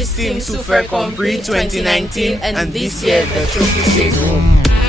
This team Soufriere Compris 2019, and this year the trophy stays home.